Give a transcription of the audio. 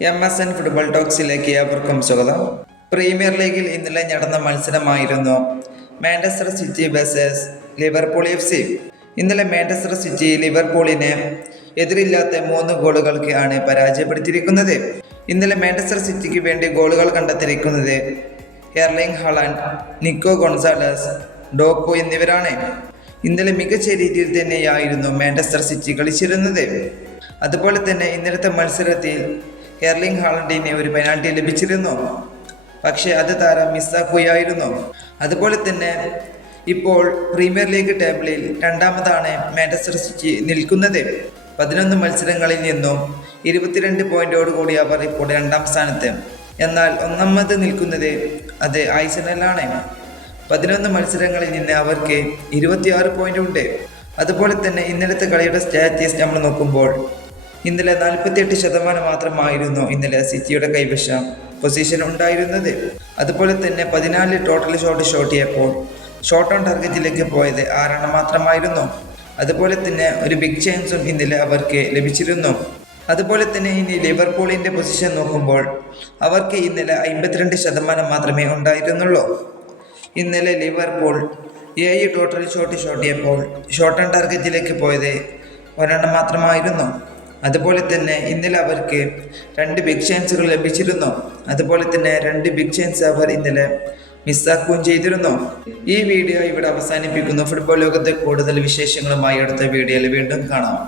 M S N football ടോക്സിലേക്ക് ഏവർക്കും സ്വാഗതം. പ്രീമിയർ ലീഗിൽ ഇന്നലെ നടന്ന മത്സരമായിരുന്നു Manchester City versus Liverpool F C. ഇന്നലെ മാഞ്ചസ്റ്റർ സിറ്റി ലിവർപൂളിനെ എതിരില്ലാത്ത മൂന്ന് ഗോളുകൾക്ക് ആണ് പരാജയപ്പെടുത്തിയിരിക്കുന്നത്. ഇന്നലെ മാഞ്ചസ്റ്റർ സിറ്റിക്ക് വേണ്ടി ഗോളുകൾ കണ്ടെത്തിയിരിക്കുന്നത് എർലിംഗ് ഹളാൻഡ് നിക്കോ ഗൊൺസാലസ് ഡോക്കോ എന്നിവരാണ്. ഇന്നലെ മികച്ച രീതിയിൽ തന്നെയായിരുന്നു മാഞ്ചസ്റ്റർ സിറ്റി കളിച്ചിരുന്നത്. അതുപോലെ തന്നെ ഇന്നലത്തെ മത്സരത്തിൽ എർലിംഗ് ഹാളണ്ടിന് ഒരു പെനാൽറ്റി ലഭിച്ചിരുന്നു. പക്ഷേ അത് താരം മിസ്സാക്കുകയായിരുന്നു. അതുപോലെ തന്നെ ഇപ്പോൾ പ്രീമിയർ ലീഗ് ടേബിളിൽ രണ്ടാമതാണ് മാഞ്ചസ്റ്റർ സിറ്റി നിൽക്കുന്നത്. പതിനൊന്ന് മത്സരങ്ങളിൽ നിന്നും ഇരുപത്തിരണ്ട് പോയിന്റോടുകൂടി അവർ ഇപ്പോൾ രണ്ടാം സ്ഥാനത്ത്. എന്നാൽ ഒന്നാമത് നിൽക്കുന്നത് അത് ഐസനലാണ് പതിനൊന്ന് മത്സരങ്ങളിൽ നിന്ന് അവർക്ക് ഇരുപത്തിയാറ് പോയിന്റ് ഉണ്ട്. അതുപോലെ തന്നെ ഇന്നലത്തെ കളിയുടെ സ്റ്റാറ്റീസ് നമ്മൾ നോക്കുമ്പോൾ ഇന്നലെ നാൽപ്പത്തിയെട്ട് ശതമാനം മാത്രമായിരുന്നു ഇന്നലെ സിറ്റിയുടെ കൈവശം പൊസിഷൻ ഉണ്ടായിരുന്നത്. അതുപോലെ തന്നെ പതിനാല് ടോട്ടൽ ഷോട്ട് ഷോട്ട് ചെയ്യപ്പോൾ ഷോട്ട് ഓൺ ടാർഗറ്റിലേക്ക് പോയത് ആറെണ്ണം മാത്രമായിരുന്നു. അതുപോലെ തന്നെ ഒരു ബിഗ് ചാൻസും ഇന്നലെ അവർക്ക് ലഭിച്ചിരുന്നു. അതുപോലെ തന്നെ ഇനി ലിവർപൂളിന്റെ പൊസിഷൻ നോക്കുമ്പോൾ അവർക്ക് ഇന്നലെ അമ്പത്തിരണ്ട് ശതമാനം മാത്രമേ ഉണ്ടായിരുന്നുള്ളൂ. ഇന്നലെ ലിവർപൂൾ ഏഴ് ടോട്ടൽ ഷോട്ട് ഷോട്ട് ചെയ്യപ്പോൾ ഷോട്ട് ഓൺ ടാർഗറ്റിലേക്ക് പോയത് ഒരെണ്ണം മാത്രമായിരുന്നു. അതുപോലെ തന്നെ ഇന്നലെ അവർക്ക് രണ്ട് ബിഗ് ചാൻസുകൾ ലഭിച്ചിരുന്നു. അതുപോലെ തന്നെ രണ്ട് ബിഗ് ചാൻസ് അവർ ഇന്നലെ മിസ്സാക്കുകയും ചെയ്തിരുന്നു. ഈ വീഡിയോ ഇവിടെ അവസാനിപ്പിക്കുന്നു. ഫുട്ബോൾ ലോകത്തെ കൂടുതൽ വിശേഷങ്ങളുമായി അടുത്ത വീഡിയോയിൽ വീണ്ടും കാണാം.